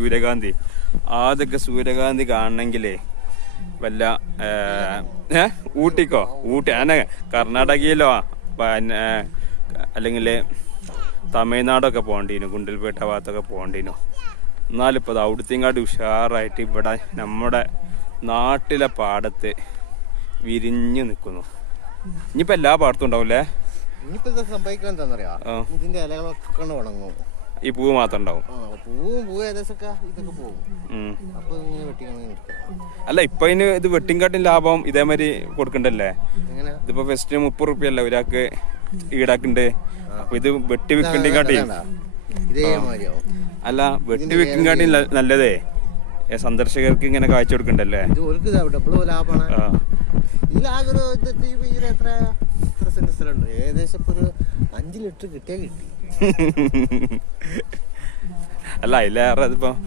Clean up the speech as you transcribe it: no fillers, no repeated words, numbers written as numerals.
സൂര്യകാന്തി അതൊക്കെ സൂര്യകാന്തി കാണണമെങ്കിലേ വല്ല ഊട്ടിക്കോ അങ്ങനെ കർണാടകയിലോ അല്ലെങ്കിൽ തമിഴ്നാടൊക്കെ പോകേണ്ടിനു, ഗുണ്ടൽപേട്ട ഭാഗത്തൊക്കെ പോകേണ്ടിനു. എന്നാലിപ്പോൾ അത് അവിടുത്തെങ്ങാട്ട് ഉഷാറായിട്ട് ഇവിടെ നമ്മുടെ നാട്ടിലെ പാടത്ത് വിരിഞ്ഞു നിൽക്കുന്നു. ഇനിയിപ്പോൾ എല്ലാ പാടത്തും ഉണ്ടാവില്ലേ? ഇനിയിപ്പോ സംഭവിക്കാൻ എന്താണെന്നറിയാ, ഇതിന്റെ ഇലകളൊക്കെ ഉണങ്ങും, ഈ പൂവ് മാത്രം ഉണ്ടാവും. പൂവ് ഏകദേശമൊക്കെ ഇതൊക്കെ പോകും. അപ്പൊ അല്ല ഇപ്പൊ അതിന് ഇത് വെട്ടിങ്കാട്ടിന് ലാഭം ഇതേമാതിരി കൊടുക്കണ്ടല്ലേ? ഇതിപ്പോ ഫെസ്റ്റിന് 30 റുപ്യല്ല ഒരാൾക്ക് ഈടാക്കുന്നുണ്ട്. അപ്പൊ ഇത് വെട്ടി വിൽക്കണ്ടിങ്ങാട്ടി അല്ല വെട്ടി വിൽക്കങ്കാട്ടി നല്ലതേ സന്ദർശകർക്ക് ഇങ്ങനെ കാഴ്ച കൊടുക്കണ്ടല്ലേ? ഏകദേശം ഒരു 5 ലിറ്റർ കിട്ടിയാ കിട്ടി. അല്ല അതിലേറെ അതിപ്പോ